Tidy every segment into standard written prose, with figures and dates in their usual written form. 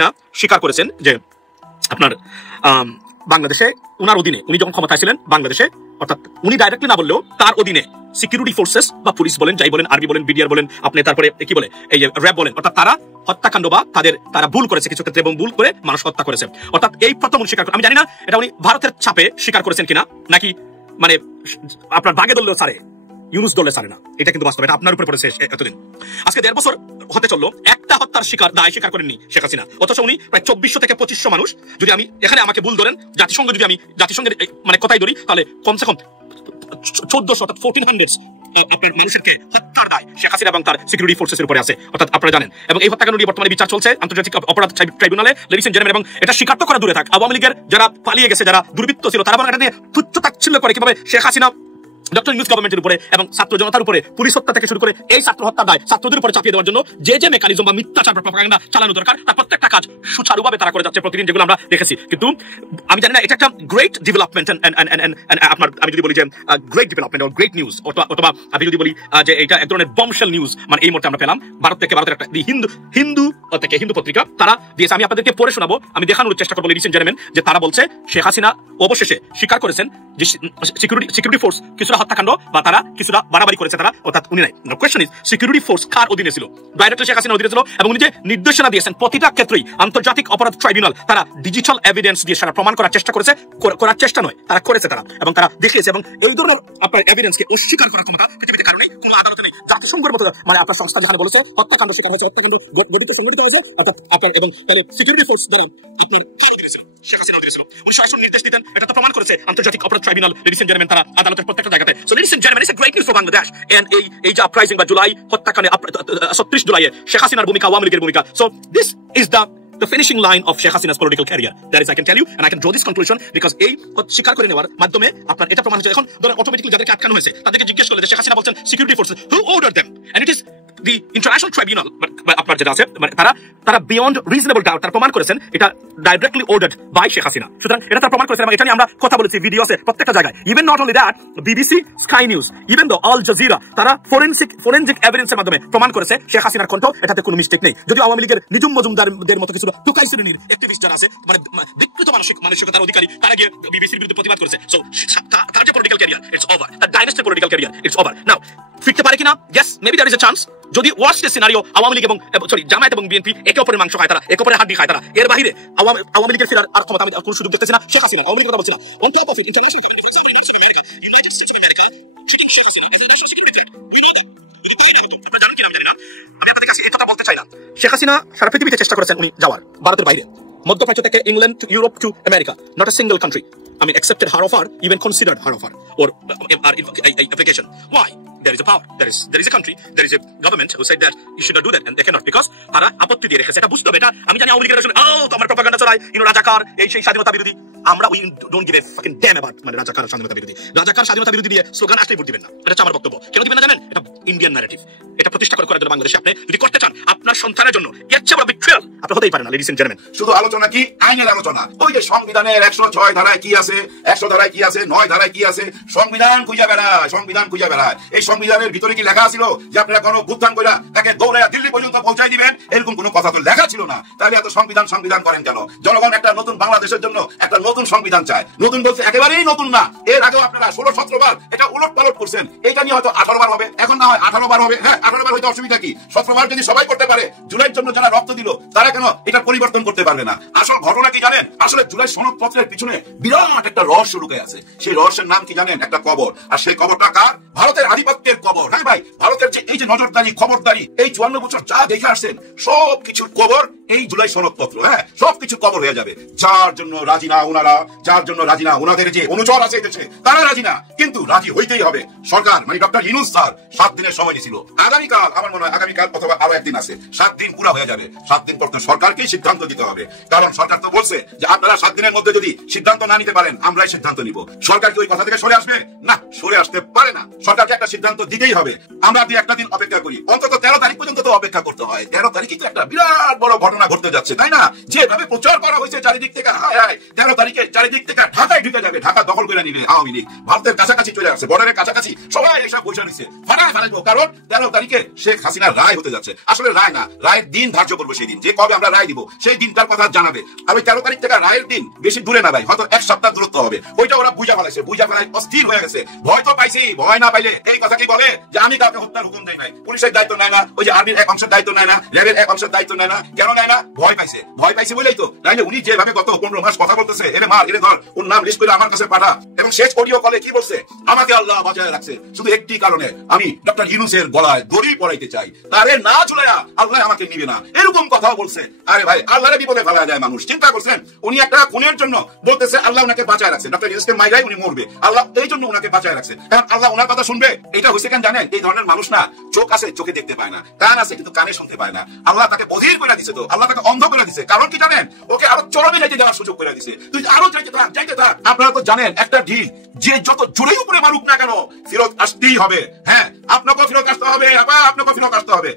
না স্বীকার করেছেন যে আপনার বাংলাদেশে উনার অধীনে উনি যখন ক্ষমতায় ছিলেন বাংলাদেশে, অর্থাৎ উনি ডাইরেক্টলি না বললেও তার অধীনে সিকিউরিটি ফোর্সেস বা পুলিশ বলেন, যাই বলেন, আর্মি বলেন, বিডিআর বলেন, আপনি তারপরে কি বলে এই যে র্যাব বলেন, অর্থাৎ তারা হত্যাকাণ্ড বা তারা ভুল করেছে কিছু ক্ষেত্রে এবং ভুল করে মানুষ হত্যা করেছে। অর্থাৎ এই প্রথম উনি স্বীকার, আমি জানি না এটা উনি ভারতের চাপে স্বীকার করেছেন কিনা, নাকি মানে আপনার বাগে দললেও সারে ইউনুস দলে সারে না, এটা কিন্তু বাস্তব, এটা আপনার উপরে পড়েছে এতদিন। আজকে 1.5 বছর হতে চললো, একটা হত্যার দায় স্বীকার করেননি শেখ হাসিনা, অথচ উনি প্রায় 2400 থেকে 2500 মানুষ, যদি আমি এখানে আমাকে ভুল ধরেন, যদি আমি জাতিসংঘের মানে কথাই ধরি, তাহলে কমসে কম 1400 অর্থাৎ 1400 আপনার মানুষকে হত্যার দায় শেখ হাসিনা এবং তার সিকিউরিটি ফোর্সের উপরে আছে, অর্থাৎ আপনারা জানেন। এবং এই হত্যাকাণ্ড নিয়ে বর্তমানে বিচার চলছে আন্তর্জাতিক অপরাধ ট্রাইব্যুনালে, লেডিস এন্ড জেন্টলম্যান। এবং এটা স্বীকার তো করা দূরে থাক, আওয়ামী লীগের যারা পালিয়ে গেছে, যারা দুর্বৃত্ত ছিল, তারা এটা নিয়ে তুচ্ছ তাচ্ছিল্য করে কিভাবে শেখ হাসিনা ডক্টর ইউনূস গভর্নমেন্টের উপরে এবং ছাত্র জনতার উপরে পুলিশ হত্যা থেকে শুরু করে এই ছাত্র হত্যার দায় ছাত্রদের উপরে চাপিয়ে দেওয়ার জন্য যে মেকানিজম বা মিথ্যাচার প্রপাগান্ডা চালানো দরকার, তার প্রত্যেকটা কাজ সুচারুভাবে তারা করে যাচ্ছে প্রতিদিন, যেগুলো আমরা দেখেছি। কিন্তু আমি জানি না এটা একটা গ্রেট ডেভেলপমেন্ট, আপনার আমি যদি বলি যে গ্রেট ডেভেলপমেন্ট ও গ্রেট নিউজ, অথবা আমি যদি বলি যে এটা এক ধরনের বমশেল নিউজ, মানে এই মুহূর্তে আমরা পেলাম ভারতের একটা হিন্দু পত্রিকা তারা দিয়েছে, আমি আপনাদেরকে পড়ে শোনাবো, আমি দেখানোর চেষ্টা করবো লেডিস এন্ড জেন্টলম্যান, যে তারা বলছে শেখ হাসিনা অবশেষে স্বীকার করেছেন যে সিকিউরিটি ফোর্স কিছুটা হত্যাকাণ্ড বা তারা কিছুটা বাড়াবাড়ি করেছে, তারা অর্থাৎ উনি নাই। কোয়েশ্চন ইজ সিকিউরিটি ফোর্স কার অধীনে ছিল? ডাইরেক্টলি শেখ হাসিনার অধীনে ছিল, এবং উনি যে নির্দেশনা দিয়েছেন প্রতিটা ক্ষেত্রেই আন্তর্জাতিক অপরাধ ট্রাইব্যুনাল তারা ডিজিটাল এভিডেন্স দিয়ে সারা প্রমাণ করার চেষ্টা করেছে, করার চেষ্টা নয়, তারা করেছে তারা, এবং তারা দেখিয়েছে। এবং এই ধরনের আপনার এভিডেন্সকে অস্বীকার করার ক্ষমতা পৃথিবীতে কারণে কোনো আদালতে নেই। জাতিসংঘের মতো মানে আপনার সংস্থা যেখানে বলেছে হত্যাকাণ্ড শিকার হয়েছে, হত্যাকাণ্ড গঠিত সংগঠিত হয়েছে, অর্থাৎ আপনার এবং সিকিউরিটি ফোর্স দ্বারা আপনি নির্দেশ দিতেন, এটা তো প্রমাণ করেছে আন্তর্জাতিক অপরাধ ট্রাইব্যুনাল, লেডিস এন্ড জেন্টলম্যান, তারা আদালতের প্রত্যেকটা জায়গাতে। So ladies and gentleman, it's a great news for Bangladesh. And এই যে আপরাইজিং বা জুলাই হত্যাকাণ্ডে 36 জুলাইয়ে শেখ হাসিনার ভূমিকা, আওয়ামী লীগের ভূমিকা, so this is the finishing line of Sheikh Hasina's political career. That is, I can tell you, and I can draw this conclusion because এই স্বীকার করে নেওয়ার মাধ্যমে আপনার এটা প্রমাণ হচ্ছে। এখন ধরেন অটোমেটিক্যালি যাদেরকে আটকানো হয়েছে তাদেরকে জিজ্ঞেস করলে যে শেখ হাসিনা বলছেন security force, who ordered them? And it is the international tribunal, আপনার যেটা আছে, মানে তারা বিয়ন্ড রিজনেবল ডাউট তারা প্রমাণ করেছেন এটা directly ordered by Sheikh Hasina. সুতরাং এটা তারা প্রমাণ করেছেন, এবং এটা নিয়ে আমরা কথা বলেছি, ভিডিও আছে প্রত্যেকটা জায়গায়। Even not only that, BBC, Sky News, even the Al Jazeera, তারা ফরেনজিক এভিডেন্সের মাধ্যমে প্রমাণ করেছে শেখ হাসিনার কণ্ঠ, এটাতে কোনো মিস্টেক নেই। যদি আওয়ামী লীগের নিজুম মজুমদারদের মতো কিছু টুকাই শ্রেণীর অ্যাক্টিভিস্ট যারা আছে, মানে বিকৃত মানসিকতার অধিকারী, তারা গিয়ে বিবিসির বিরুদ্ধে প্রতিবাদ করেছে। সো তার যে পলিটিক্যাল ক্যারিয়ার, ইটস ওভার, তার ডাইনেস্টির পলিটিক্যাল ক্যারিয়ার, ইটস ওভার। নাও ফিরতে পারে কিনা? Yes, maybe there is a chance. যদি worst case scenario Awami League এবং জামায়াত এবং বিএনপি একে অপরের মাংস খায়, তারা একে অপরের হাড্ডি খায়, তারা এর বাইরে আওয়ামী লীগের ফেরার আর ক্ষমতা আমি কোনো সুযোগ দেখতেছি না। শেখ হাসিনা আওয়ামী লীগের কথা বলছি না, on top of it international আমি আপনাদের কাছে এই কথা বলতে চাই না। শেখ হাসিনা সারা পৃথিবীতে চেষ্টা করেছেন উনি যাওয়ার, ভারতের বাইরে, মধ্যপ্রাচ্য থেকে England to Europe to America, not a single country I mean accepted her offer, even considered her offer or application. Why? There is a power, there is a country, there is a government who said that you should not do that, and they cannot because তারা আপত্তি দিয়ে রেখেছে। এটা বুঝতে হবে। এটা আমি জানি আওয়ামী লীগের আসলে তোমার প্রপাগান্ডা চালায়, রাজাকার, এই সেই স্বাধীনতা বিরোধী। আমরা we don't give a fucking damn about মানে রাজাকার স্বাধীনতা বিরোধী দিয়ে স্লোগান আসলেই ভোট দিবেন না, এটা হচ্ছে আমার বক্তব্য। কেন দিবেন না জানেন? এটা ইন্ডিয়ান ন্যারেটিভ, এটা প্রতিষ্ঠা করার জন্য বাংলাদেশে আপনি যদি করতে চান আপনার সন্তানের জন্য, এর চেয়ে বড় বিট্রিয়াল আপনি হতেই পারে না। লেডিস এন্ড জেন্টলম্যান, শুধু আলোচনা কি? আইনের আলোচনা। ওই যে সংবিধানের 106 ধারায় কি আছে, 100 ধারায় কি আছে, 9 ধারায় কি আছে, সংবিধান খুঁজে বেড়ায়। এই সংবিধানের ভিতরে কি লেখা ছিল যে আপনারা কোনো বুদ্ধান কইরা তাকে দৌড়াইয়া দিল্লি পর্যন্ত পৌঁছাই দিবেন? এরকম কোনো কথা তো লেখা ছিল না। তাহলে এত সংবিধান করেন কেন? জনগণ একটা নতুন বাংলাদেশের জন্য একটা নতুন সংবিধান চায়। নতুন বলছে একেবারেই নতুন না, এর আগেও আপনারা 16-17 বার এটা উলট পালট করছেন। এইটা নিয়ে হয়তো 18 বার হবে, এখন না হয় 18 বার হবে। হ্যাঁ, 18 বার হইতে অসুবিধা কি? 17 বার যদি সবাই করতে পারে, জুলাইয়ের জন্য যারা রক্ত দিল তারা কেন এটা পরিবর্তন করতে পারবে না? আসল ঘটনা কি জানেন? আসলে জুলাই সনদপত্রের পিছনে বিরাট একটা রহস্য লুকিয়ে আছে। সেই রহস্যের নাম কি জানেন? একটা কবর। আর সেই কবরটা কার? ভারতের আধিপত্যের কবর। হ্যাঁ ভাই, ভারতের যে এই যে নজরদারি, খবরদারি, এই 54 বছর যা দেখে আসছেন সব কিছুর কবর এই জুলাই সনদপত্র। হ্যাঁ, সবকিছু কবর হয়ে যাবে। যার জন্য রাজি না ওনারা, ওনাদের যে অনুচর আছে দেশে, তারা রাজি না, কিন্তু রাজি হইতেই হবে। সরকার মানে ডক্টর ইউনূস স্যার 7 দিনের সময় নিয়েছিল। আগামীকাল, আমার মনে হয় আগামীকাল অথবা আরো একদিন আছে, 7 দিন পুরো হয়ে যাবে। 7 দিন পর তো সরকারকেই সিদ্ধান্ত দিতে হবে, কারণ সরকার তো বলছে যে আপনারা 7 দিনের মধ্যে যদি সিদ্ধান্ত না নিতে পারেন আমরাই সিদ্ধান্ত নিব। সরকার কি ওই কথা থেকে সরে আসবে? না, সরে আসতে পারে না। সরকারকে একটা সিদ্ধান্ত তো দিতেই হবে। আমরা 2-1 দিন অপেক্ষা করি, অন্তত 13 তারিখ পর্যন্ত তো অপেক্ষা করতে হয়। 13 তারিখে তো একটা বিরাট বড় ঘটনা ঘটতে যাচ্ছে, তাই না? যেভাবে প্রচার করা হয়েছে চারিদিক থেকে, হায় হায় 13 তারিখে চারিদিক থেকে ঢাকায় ঢুকে যাবে, ঢাকা দখল করে নিবে আওয়ামী লীগ, ভারতের কাছাকাছি চলে আসছে, বর্ডারের কাছাকাছি সবাই এসব বসে নিচ্ছে, ফেলাবো। কারণ 13 তারিখে শেখ হাসিনার রায় হতে যাচ্ছে। আসলে রায় না, রায়ের দিন ধার্য করবো, সেই দিন যে কবে আমরা রায় দিব সেই দিনটার কথা জানাবে। আর ওই 13 তারিখ থেকে রায়ের দিন বেশি দূরে না ভাই, হয়তো 1 সপ্তাহ দূরত্ব হবে। ওইটা ওরা বুঝা ফেলাইছে, বুঝা ফেলাই অস্থির হয়ে গেছে। ভয় তো পাইছি, ভয় না পাইলে এই কথা কি বলে যে আমি কাউকে হত্যার হুকুম দেই নাই, পুলিশের দায়িত্ব নেয় না, ওই যে আর্মির এক অংশের দায়িত্ব নেয় না, র্যাবের এক অংশের দায়িত্ব নেয় না। কেন নেয় না? ভয় পাইছে। ভয় পাইছে বলেই তো। নাইলে উনি যেভাবে গত 15 মাস কথা বলতেছে, এরে মার, এরে ধর, ওর নাম লিস্ট করে আমার কাছে পাঠা, এবং শেষ অডিও কলে কি বলছে, আমাকে আল্লাহ বাঁচায় রাখছে শুধু একটি কারণে, আমি ডক্টর ইউনূসের গলায় দড়ি পড়াইতে চাই, তারে না ঝুলাইয়া আল্লাহ আমাকে নিবে না, এরকম কথাও বলছে। আরে ভাই, আল্লাহরে বিপদে ফেলা যায় মানুষ। চিন্তা করছেন, উনি একটা খুনের জন্য বলতেছে আল্লাহ উনাকে বাঁচায় রাখছে, ডক্টর ইউনূসকে মাইরাই উনি মরবে, আল্লাহ এই জন্য উনাকে বাঁচায় রাখছে। কারণ আল্লাহ উনার কথা শুনবে। এটা হয়েছে কেন জানেন? এই ধরনের মানুষ না, চোখ আছে চোখে দেখতে পায় না, কান আছে কিন্তু কানে শুনতে পায় না। আল্লাহ তাকে বধির করে দিছে, তো আল্লাহ তাকে অন্ধ করে দিছে। কারণ কি জানেন? ওকে আরো চরমে যাইতে দেওয়ার সুযোগ করে দিছে, তুই আরো যাইতে থাক, যাইতে থাক। আপনারা তো জানেন একটা ঢিল যে যত জোরেই উপরে মারুক না কেন ফেরত আসতেই হবে। হ্যাঁ, আপনাকেও ফেরত আসতে হবে, আপনাকেও ফেরত আসতে হবে।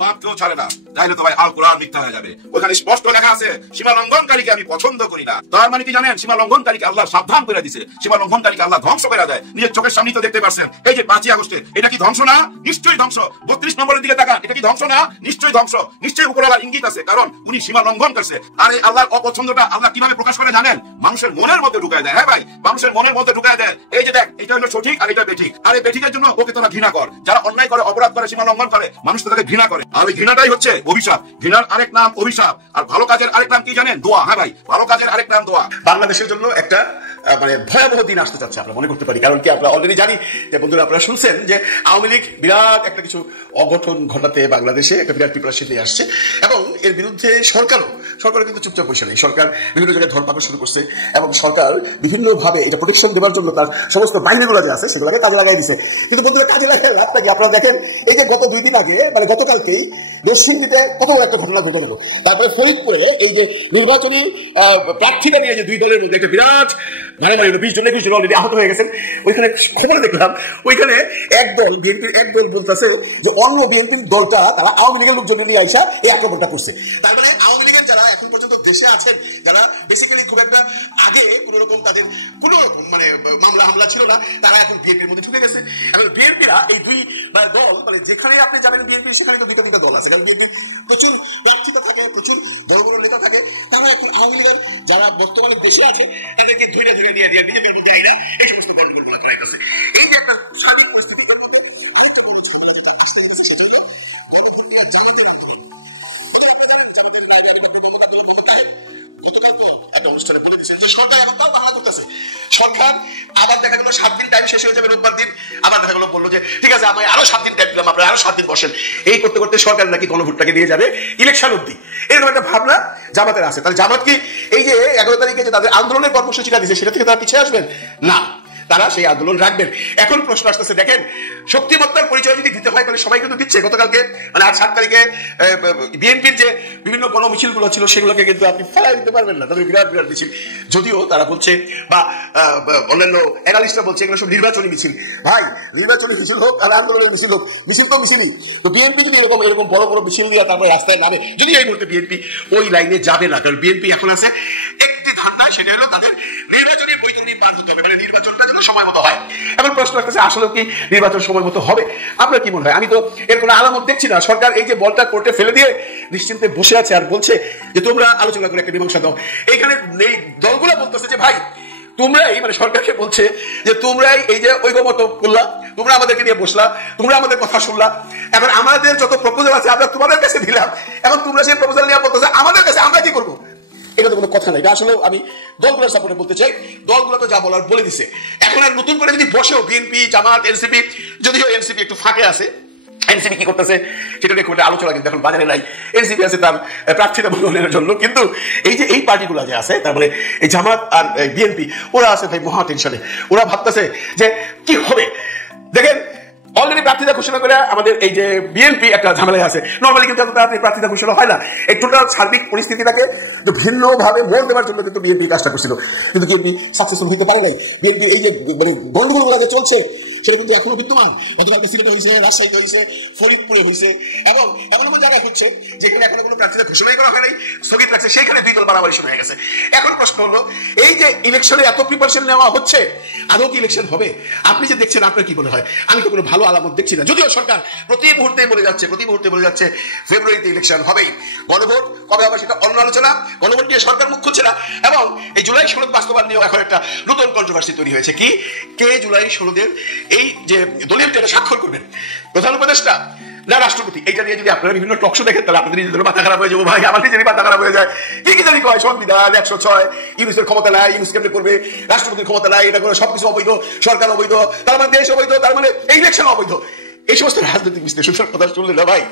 বাপ কেউ ছাড়ে না, তাইলে তো ভাই আল কোরআন মিথ্যা হয়ে যাবে। ওখানে স্পষ্ট লেখা আছে সীমা লঙ্ঘনকারীকে আমি পছন্দ করি না। তার মানে কি জানেন? সীমা লঙ্ঘনকারীকে আল্লাহ সাবধান করে দিছে, সীমা লঙ্ঘনকারীকে আল্লাহ ধ্বংস করে দেয়। নিজের চোখের সামনে তো দেখতে পাচ্ছেন, এই যে 5ই আগস্টে, এটা কি ধ্বংস না? নিশ্চয়ই ধ্বংস। 32 নম্বরের দিকে তাকান, এটা কি ধ্বংস না? নিশ্চয়ই ধ্বংস। নিশ্চয়ই উপরওয়ালার ইঙ্গিত আছে, কারণ উনি সীমা লঙ্ঘন করছে। আর এই আল্লাহর অপছন্দটা আল্লাহ কিভাবে প্রকাশ করে জানেন? মানুষের মনের মধ্যে ঢুকায় দেয়। হ্যাঁ ভাই, মানুষের মনের মধ্যে ঢুকায় দেয়, এই যে দেখ, এটা হলো সঠিক আর এটা বেঠিক, আর এই বেঠিকের জন্য ওকে তোরা ঘৃণা কর। যারা অন্যায় করে, অপরাধ করে, সীমা লঙ্ঘন করে, মানুষ তো তাকে ঘৃণা করে। আর ওই ঘৃণাটাই হচ্ছে অভিশাপ। ঘৃণার আরেক নাম অভিশাপ, আর ভালো কাজের আরেক নাম কি জানেন? দোয়া। হ্যাঁ ভাই, ভালো কাজের আরেক নাম দোয়া। বাংলাদেশের জন্য একটা মানে ভয়াবহ দিন আসতে যাচ্ছে আমরা মনে করতে পারি। কারণ কি, আমরা অলরেডি জানি যে বন্ধুরা, আপনারা শুনছেন যে আওয়ামী লীগ বিরাট একটা কিছু অঘটন ঘটাতে বাংলাদেশে একটা বিরাট প্রিপারেশন নিয়ে আসছে, এবং এর বিরুদ্ধে সরকারও কিন্তু চুপচাপ বসে নেই। সরকার বিভিন্ন জায়গায় ধরপাকড় শুরু করছে, এবং সরকার বিভিন্নভাবে এটা প্রোটেকশন দেওয়ার জন্য তার সমস্ত বাহিনীগুলো যে আছে সেগুলোকে কাজে লাগাই দিছে। কিন্তু বন্ধুরা, কাজে লাগাই লাভটা কি? আপনারা দেখেন, এই যে গত 2 দিন আগে, মানে গতকালকেই দেশিন্দিতে কত একটা ঘটনা ঘটে গেল। তারপরে ফরিদপুরে এই যে নির্বাচনী প্রার্থীরা নিয়ে যে 2 দলের মধ্যে একটা বিরাট মারামারি হলো, 20 জন 21 জন অলরেডি আহত হয়ে গেছেন। ওইখানে খবর দেখলাম, ওইখানে একদল বিএনপির একদল বলতেছে যে অন্য বিএনপির দলটা তারা আওয়ামী লীগের লোকজন নিয়ে আইসা এই আক্রমণটা করছে। তার মানে আওয়ামী লীগের যারা এখন পর্যন্ত দেশে আছেন, যারা বেসিক্যালি খুব একটা আগে কোন রকম তাদের কোন মানে মামলা হামলা ছিল না, তারা এখন বিএনপির মধ্যে ঢুকে গেছে। এখন বিএনপিরা এই 2 দল, মানে যেখানে আপনি জানেন বিএনপি, সেখানে তো 2টা দল আছে। কারণ বিএনপির প্রচুর প্রার্থী থাকে, প্রচুর বড় বড় নেতা থাকে। তারা এখন আওয়ামী লীগের যারা বর্তমানে দেশে আছে এদেরকে ধরে ধরে দিয়ে দিয়ে একটা অনুষ্ঠানে বলে দিচ্ছেন যে সরকার এখন তাও বাংলা করতেছে। সরকার আবার দেখা গেল 7 দিন টাইম শেষ হয়ে যাবে রোববার দিন, আবার দেখা গেল বললো যে ঠিক আছে, আমি আরো 7 দিন টাইম দিলাম, আপনারা আরো 7 দিন বসেন। এই করতে করতে সরকার নাকি গণভোটটাকে নিয়ে যাবে ইলেকশন অব্দি, এরকম একটা ভাবনা জামাতের আছে। তাহলে জামাত কি এই যে 11 তারিখে যে তাদের আন্দোলনের কর্মসূচিটা দিয়েছে সেটা থেকে তারা পিছিয়ে আসবেন না, তারা সেই আন্দোলন রাখবেন। এখন প্রশ্ন আসতেছে, দেখেন, শক্তিমত্তার পরিচয় যদি দিতে হয় তাহলে সবাই কিন্তু দিচ্ছে। গতকালকে মানে আজ 7 তারিখে বিএনপির যে বিভিন্ন গণমিছিলগুলো ছিল সেগুলোকে কিন্তু আপনি ফেলাই দিতে পারবেন না, তাদের বিরাট বিরাট মিছিল। যদিও তারা বলছে বা অন্যান্য অ্যানালিস্টরা বলছে এগুলো সব নির্বাচনী মিছিল। ভাই, নির্বাচনী মিছিল হোক আর আন্দোলনের মিছিল হোক, মিছিল তো মিছিলই। তো বিএনপি যদি এরকম বড় বড় মিছিল দিয়ে তারপরে রাস্তায় নামে, যদি এই মুহূর্তে বিএনপি ওই লাইনে যাবে না, কারণ বিএনপি এখন আছে একটি ধারণা, সেটা হলো তাদের নির্বাচনী বৈতরণী পার হতে হবে, মানে নির্বাচনটা যেন সময় মতো হয়। এখন প্রশ্ন আসছে, আসলে কি নির্বাচন সময় মতো হবে? আপনার কি মনে হয়? আমি তো এর কোনো আলামত দেখছি না। সরকার এই যে বলটা কোর্টে ফেলে দিয়ে নিশ্চিন্তে বসে আছে আর বলছে যে তোমরা আলোচনা করে একটা মীমাংসা দাও। এইখানে এই দলগুলো বলতেছে যে ভাই, তোমরাই, মানে সরকারকে বলছে যে তোমরাই এই যে ঐকমত্য করলা, তোমরা আমাদেরকে নিয়ে বসলা, তোমরা আমাদের কথা শুনলা, এখন আমাদের যত প্রপোজাল আছে আমরা তোমাদের কাছে দিলাম, এখন তোমরা সেই প্রপোজাল নিয়ে বলতেছে আমাদের কাছে, আমরা কি করবো? এটা তো কোনো কথা নাই। এটা আসলে আমি দলগুলোর সাপোর্টে বলতে চাই, দলগুলো তো যা বলার বলে দিছে। এখন আর নতুন করে যদি বসেও বিএনপি, জামাত, এনসিপি, যদিও এনসিপি একটু ফাঁকে আছে, এনসিপি কি করতেছে সেটা নিয়ে খুব একটা আলোচনা কিন্তু এখন বাজারে নাই। এনসিপি আছে তার প্রার্থীতা মনোনয়নের জন্য, কিন্তু এই যে এই পার্টিগুলো যে আছে, তারপরে এই জামাত আর বিএনপি, ওরা আছে ভাই মহা টেনশনে। ওরা ভাবতেছে যে কি হবে। দেখেন, অলরেডি প্রার্থীতা ঘোষণা করে আমাদের এই যে বিএনপি একটা ঝামেলায় আছে। নর্মালি কিন্তু এত তাড়াতাড়ি প্রার্থীতা ঘোষণা হয় না। এই টোটাল সার্বিক পরিস্থিতিটাকে একটু ভিন্নভাবে মোড় দেওয়ার জন্য কিন্তু বিএনপি কাজটা করছিল, কিন্তু বিএনপি সাকসেসফুল হতে পারে নাই। বিএনপি এই যে মানে গন্ডগোলগুলো চলছে, সেটা কিন্তু এখনো বিদ্যমান। গতকালকে সিলেটে হয়েছে, রাজশাহীতে হয়েছে, ফরিদপুরে হয়েছে, এবং এমন এমন জায়গায় হচ্ছে যেখানে এখনো কোনো প্রার্থীদের ঘোষণাই করা হয় নাই, স্থগিত রাখছে, সেখানে দুই দল বাড়াবাড়ি শুরু হয়ে গেছে। এখন প্রশ্ন হলো, এই যে ইলেকশনে এত প্রিপারেশন নেওয়া হচ্ছে, আদৌ কি ইলেকশন হবে? আপনি যে দেখছেন, আপনার কি মনে হয়? আমি তো কোনো ভালো আলামত দেখছি না, যদিও সরকার প্রতি মুহূর্তে বলে যাচ্ছে ফেব্রুয়ারিতে ইলেকশন হবেই। গণভোট কবে হবে সেটা অন্য আলোচনা, গণভোট নিয়ে সরকার মুখ খুলছে না। এবং এই জুলাই সনদ বাস্তবায়ন নিয়েও এখন একটা নতুন কন্ট্রোভার্সি তৈরি হয়েছে। কি, কে জুলাই সনদের এই যে দলিলটা স্বাক্ষর করবেন, প্রধান উপদেষ্টা না রাষ্ট্রপতি? এইটা নিয়ে যদি আপনারা বিভিন্ন টক শো দেখেন, তাহলে আপনাদের নিজেদের মাথা খারাপ হয়ে যাবো। ভাই, আমার নিজেরই মাথা খারাপ হয়ে যায়। কি জানি কয়, সংবিধান 106, ইউনুসের ক্ষমতা নাই, ইউনুস কেমনে করবে, রাষ্ট্রপতির ক্ষমতা নাই, এটা করে সবকিছু অবৈধ, সরকার অবৈধ, তার মানে দেশ অবৈধ, তার মানে এই ইলেকশন অবৈধ। এই সমস্ত রাজনৈতিক বিশ্লেষণের কথা শুনলে না ভাই,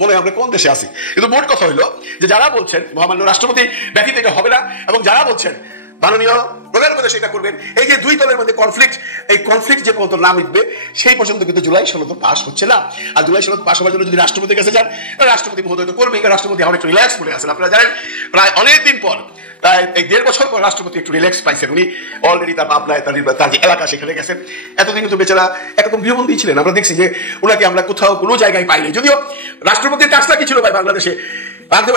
মনে হয় আমরা কোন দেশে আছি। কিন্তু মোট কথা হইলো যে যারা বলছেন মহামান্য রাষ্ট্রপতি ব্যতীত এটা হবে না, এবং যারা বলছেন মাননীয় প্রধান উপদেষ্টা এটা করবেন, এই যে দুই দলের মধ্যে কনফ্লিক্ট, এই কনফ্লিক্ট যে পর্যন্ত না মিটবে সেই পর্যন্ত কিন্তু জুলাই সনদ পাস হচ্ছে না। আর জুলাই সনদ পাস হওয়ার জন্য যদি রাষ্ট্রপতির কাছে যান, রাষ্ট্রপতি মহোদয় তো করবেন। রাষ্ট্রপতি এখন একটু রিল্যাক্স করে আছেন। আপনারা জানেন, প্রায় অনেকদিন পর, প্রায় 1.5 বছর পর রাষ্ট্রপতি একটু রিল্যাক্স পাইছেন। উনি অলরেডি তার মামলায় তার যে এলাকা সেখানে গেছেন। এতদিন কিন্তু বেচারা একদম গৃহবন্দী ছিলেন। আমরা দেখছি যে ওনাকে আমরা কোথাও কোনো জায়গায় পাইনি। যদিও রাষ্ট্রপতির কাজটা কি ছিল ভাই বাংলাদেশে?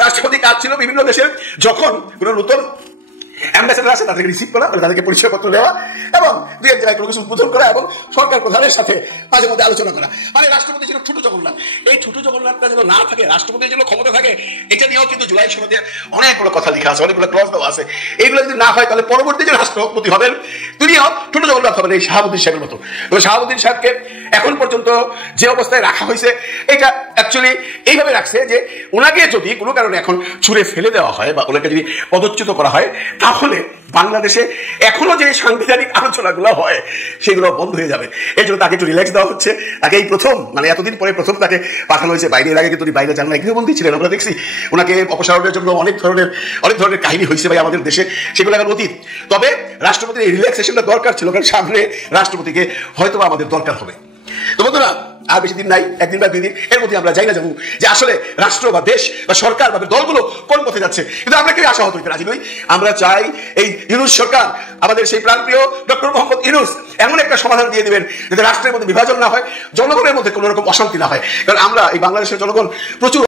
রাষ্ট্রপতির কাজ ছিল বিভিন্ন দেশের যখন কোনো নতুন অ্যাম্বাসেডার আছে তাদেরকে রিসিভ করা, তাদেরকে পরিচয়পত্র দেওয়া, এবং দুই এক জায়গায় কোনো কিছু উদ্বোধন করা, এবং সরকার প্রধানের সাথে মাঝে মধ্যে আলোচনা করা। মানে রাষ্ট্রপতি ছিল ছোট জগন্নাথ। এই ছোট জগন্নাথটা যেন না থাকে, রাষ্ট্রপতির যেন ক্ষমতা থাকে, এটা নিয়েও কিন্তু জুলাই সনদে অনেকগুলো কথা লেখা আছে, অনেকগুলো ক্লজ দেওয়া আছে। এইগুলো যদি না হয়, তাহলে পরবর্তী যে রাষ্ট্রপতি হবেন তিনিও ছোট জগন্নাথ হবেন, এই শাহাবুদ্দিন সাহেবের মতো। এবং শাহাবুদ্দিন সাহেবকে এখন পর্যন্ত যে অবস্থায় রাখা হয়েছে, এটা অ্যাকচুয়ালি এইভাবে রাখছে যে ওনাকে যদি কোনো কারণে এখন ছুঁড়ে ফেলে দেওয়া হয় বা ওনাকে যদি পদচ্যুত করা হয়, তাহলে বাংলাদেশে এখনো যে সাংবিধানিক আলোচনাগুলো হয় সেগুলো বন্ধ হয়ে যাবে। এই জন্য তাকে একটু রিল্যাক্স দেওয়া হচ্ছে। তাকে এই প্রথম, মানে এতদিন পরে প্রথম তাকে পাঠানো হয়েছে বাইরে। এর আগে কিন্তু বাইরে জানা গৃহবন্দী ছিলেন। আমরা দেখছি ওনাকে অপসারণের জন্য অনেক ধরনের কাহিনী হয়েছে ভাই আমাদের দেশে, সেগুলো এখন অতীত। তবে রাষ্ট্রপতির এই রিল্যাক্সেশনটা দরকার ছিল, কারণ সামনে রাষ্ট্রপতিকে হয়তো আমাদের দরকার হবে। তো বন্ধুরা, আর বেশি দিন নাই, একদিন বা 2 দিন, এর মধ্যে আমরা যাই না যাবো যে আসলে রাষ্ট্র বা দেশ বা সরকার বা দলগুলো কোন পথে যাচ্ছে। কিন্তু আমরা কেউ আশাহত হইতে রাজি নই। আমরা চাই এই ইউনূস সরকার, আমাদের সেই প্রাণপ্রিয় ডক্টর মোহাম্মদ ইউনূস, এমন একটা সমাধান দিয়ে দিবেন যাতে রাষ্ট্রের মধ্যে বিভাজন না হয়, জনগণের মধ্যে কোনো রকম অশান্তি না হয়। কারণ আমরা এই বাংলাদেশের জনগণ প্রচুর